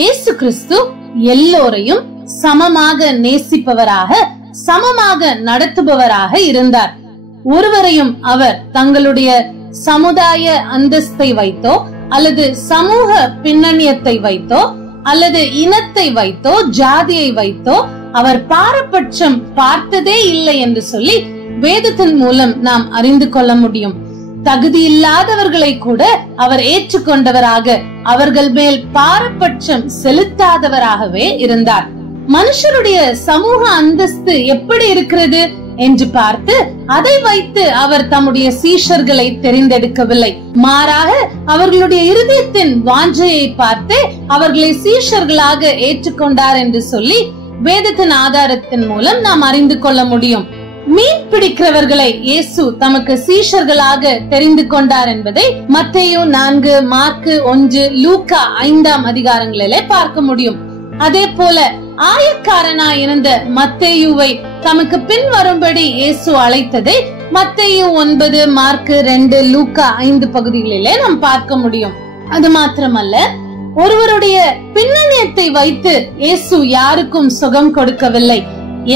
இயேசு கிறிஸ்து எல்லோரையும் சமமாக நேசிப்பவராக, சமமாக நடத்துபவராக இருந்தார். ஒருவரையும் அவர் தங்களுடைய சமுதாய அந்தஸ்தை வைத்தோ அல்லது சமூக பின்னணியத்தை வைத்தோ அல்லது இனத்தை வைத்தோ ஜாதியை வைத்தோ அவர் பாரபட்சம் பார்த்ததே இல்லை என்று சொல்லி வேதத்தின் மூலம் நாம் அறிந்து கொள்ள முடியும். தகுதி இல்லாதவர்களை கூட அவர் ஏற்றுக்கொண்டவராக, அவர்கள் மேல் பாரபட்சம் செலுத்தாதவராகவே இருந்தார். மனுஷருடைய சமூக அந்தஸ்து எப்படி இருக்கிறது என்று பார்த்து அதை வைத்து அவர் தம்முடைய சீஷர்களை தெரிந்தெடுக்கவில்லை. மாறாக அவர்களுடைய இருதயத்தின் வாஞ்சையை பார்த்து அவர்களை சீஷர்களாக ஏற்றுக்கொண்டார் என்று சொல்லி வேதத்தின் ஆதாரத்தின் மூலம் நாம் அறிந்து கொள்ள முடியும். மீன் பிடிக்கிறவர்களை இயேசு தமக்கு சீஷர்களாக தெரிந்து கொண்டார் என்பதை மத்தேயு 4, மார்க்கு 1, லூக்கா 5 அதிகாரங்களிலே பார்க்க முடியும். அதே போல ஆயக்காரனாய் இருந்த மத்தேயுவை தமக்கு பின் வரும்படி இயேசு அழைத்ததை மத்தேயு 9, மார்க்கு 2, லூக்கா 5 பகுதிகளிலே நாம் பார்க்க முடியும். அது மாத்திரமல்ல, ஒருவருடைய பின்னணியத்தை வைத்து இயேசு யாருக்கும் சுகம் கொடுக்கவில்லை.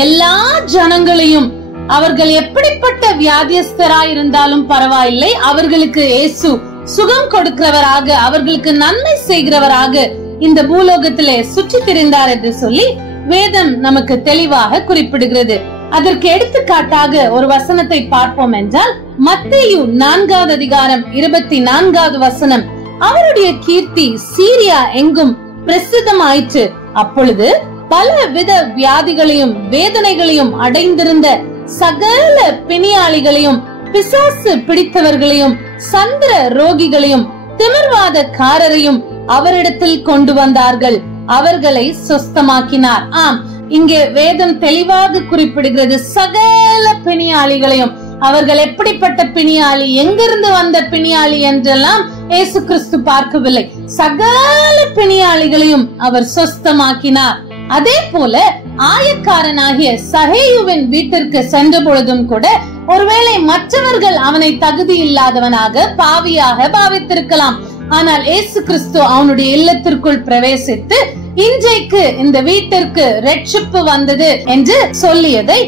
எல்லா ஜனங்களையும் அவர்கள் எப்படிப்பட்ட வியாதியஸ்தராய் இருந்தாலும் பரவாயில்லை, அவர்களுக்கு இயேசு சுகம் கொடுக்கிறவராக, அவர்களுக்கு நன்மை செய்கிறவராக இந்த பூலோகத்திலே சுற்றி திரிந்தார் என்று சொல்லி வேதம் நமக்கு தெளிவாக குறிப்பிடுகிறது. அதற்கு எடுத்துக்காட்டாக ஒரு வசனத்தை பார்ப்போம் என்றால் மத்தேயு 4 அதிகாரம் 24 வசனம், அவருடைய கீர்த்தி சீரியா எங்கும் பிரசித்தமாயிற்று. அப்பொழுது பல வித வியாதிகளையும் வேதனைகளையும் அடைந்திருந்த சகல பிணியாளிகளையும், பிசாசு பிடித்தவர்களையும், சந்திர ரோகிகளையும், திமிர்வாதக்காரரையும் அவரிடத்தில் கொண்டு வந்தார்கள், அவர்களை சொஸ்தமாக்கினார். ஆம், இங்கே வேதம் தெளிவாக குறிப்பிடுகிறது சகல பிணியாளிகளையும். அவர்கள் எப்படிப்பட்ட பிணியாளி, எங்கிருந்து வந்த பிணியாளி என்றெல்லாம் இயேசு கிறிஸ்து பார்க்கவில்லை. சகல பிணியாளிகளையும் அவர் சொஸ்தமாக்கினார். அதே போல ஆயக்காரனாகிய சகேயுவின் வீட்டிற்கு சென்ற பொழுதும் கூட ஒருவேளை மற்றவர்கள் அவனை தகுதி இல்லாதவனாக, பாவியாக பாவித்திருக்கலாம். ஆனால் இயேசு கிறிஸ்து அவனுடைய இல்லத்திற்குள் பிரவேசித்து இன்றைக்கு இந்த வீட்டிற்கு ரட்சிப்பு வந்தது என்று சொல்லியதை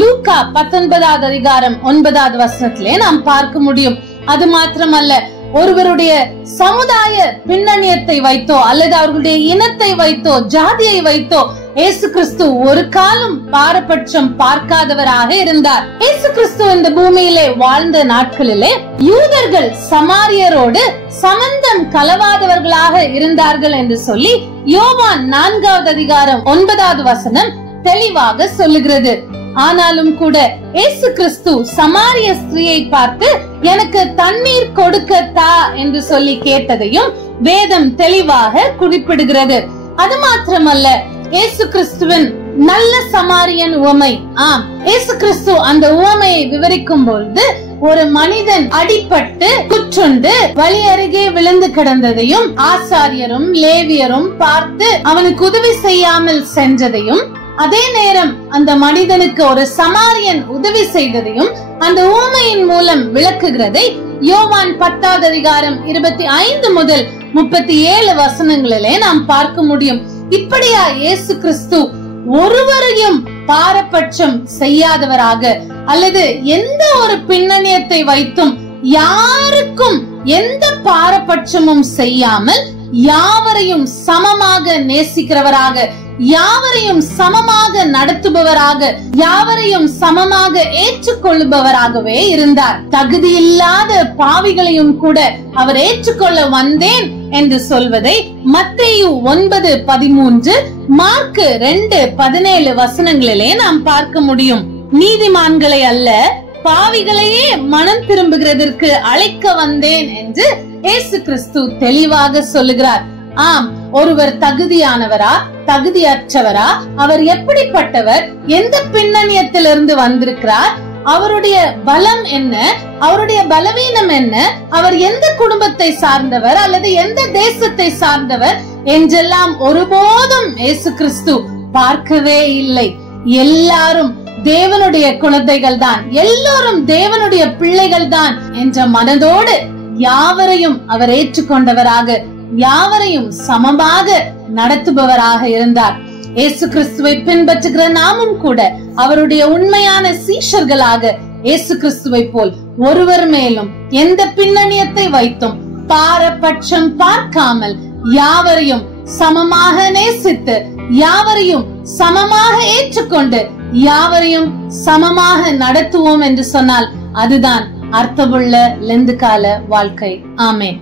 லூக்கா 19 அதிகாரம் 9 வசனத்திலே நாம் பார்க்க முடியும். அது மாத்திரமல்ல, ஒருவருடைய சமுதாய பின்னணியத்தை வைத்தோ அல்லது அவர்களுடைய இனத்தை வைத்தோ ஜாதியை வைத்தோ இயேசு கிறிஸ்து ஒரு காலம் பாரபட்சம் பார்க்காதவராக இருந்தார். இயேசு கிறிஸ்து இந்த பூமியிலே வாழ்ந்த நாட்களிலே யூதர்கள் சமாரியரோடு சம்பந்தம் கலவாதவர்களாக இருந்தார்கள் என்று சொல்லி யோவான் 4 அதிகாரம் 9 வசனம் தெளிவாக சொல்லுகிறது. ஆனாலும் கூட இயேசு கிறிஸ்து சமாரிய ஸ்திரீயை பார்த்து எனக்கு தண்ணீர் கொடுக்க தா என்று சொல்லி கேட்டதையும் வேதம் தெளிவாக குறிப்பிடுகிறது. அது மாத்திரமல்ல, இயேசு கிறிஸ்துவின் நல்ல சமாரியன் உவமை, ஆம், இயேசு கிறிஸ்து அந்த உவமையை விவரிக்கும் பொழுது ஒரு மனிதன் அடிபட்டு குற்றுண்டு வழி அருகே விழுந்து கிடந்ததையும் ஆசாரியரும் லேவியரும் பார்த்து அவனுக்கு உதவி செய்யாமல் சென்றதையும், அதே நேரம் அந்த மனிதனுக்கு ஒரு சமாரியன் உதவி செய்ததையும் அந்த ஊமையின் மூலம் விளக்குகிறதை யோவான் 10 அதிகாரம் 25 முதல் 37 வசனங்களிலே நாம் பார்க்க முடியும். இப்படியா இயேசு கிறிஸ்து ஒருவரையும் பாரபட்சம் செய்யாதவராக அல்லது எந்த ஒரு பின்னணியத்தை வைத்தும் யாருக்கும் எந்த பாரபட்சமும் செய்யாமல் யாவரையும் சமமாக நேசிக்கிறவராக, யாவரையும் சமமாக நடத்துபவராக, யாவரையும் சமமாக ஏற்றுக்கொள்ளுபவராகவே இருந்தார். தகுதி இல்லாத பாவிகளையும் கூட அவர் ஏற்றுக்கொள்ள வந்தேன் என்று சொல்வதை மத்தேயு 9:13, மார்க்கு 2:17 வசனங்களிலே நாம் பார்க்க முடியும். நீதிமான்களை அல்ல பாவிகளையே மனம் திரும்புகிறதற்கு அழைக்க வந்தேன் என்று இயேசு கிறிஸ்து தெளிவாக சொல்லுகிறார். ஆம், ஒருவர் தகுதியானவரா தகுதியற்றவரா, அவர் எப்படிப்பட்டவர், எந்த பின்னணியத்திலிருந்து வந்திருக்கிறார், அவருடைய பலம் என்ன, அவருடைய பலவீனம் என்ன, அவர் எந்த குடும்பத்தை சார்ந்தவர் அல்லது எந்த தேசத்தை சார்ந்தவர் என்றெல்லாம் ஒருபோதும் இயேசு கிறிஸ்து பார்க்கவே இல்லை. எல்லாரும் தேவனுடைய குழந்தைகள் தான், எல்லோரும் தேவனுடைய பிள்ளைகள் தான் என்ற மனதோடு யாவரையும் அவர் ஏற்றுக்கொண்டவராக, யாவரையும் சமமாக நடத்துபவராக இருந்தார். இயேசு கிறிஸ்துவை பின்பற்றுகிற நாமும் கூட அவருடைய உண்மையான சீஷர்களாக இயேசு கிறிஸ்துவை போல் ஒருவர் மேலும் எந்த பின்னணியத்தை வைத்தும் பாரபட்சம் பார்க்காமல் யாவரையும் சமமாக நேசித்து, யாவரையும் சமமாக ஏற்றுக்கொண்டு, யாவரையும் சமமாக நடத்துவோம் என்று சொன்னால் அதுதான் அர்த்தமுள்ள லெந்து கால வாழ்க்கை. ஆமென்.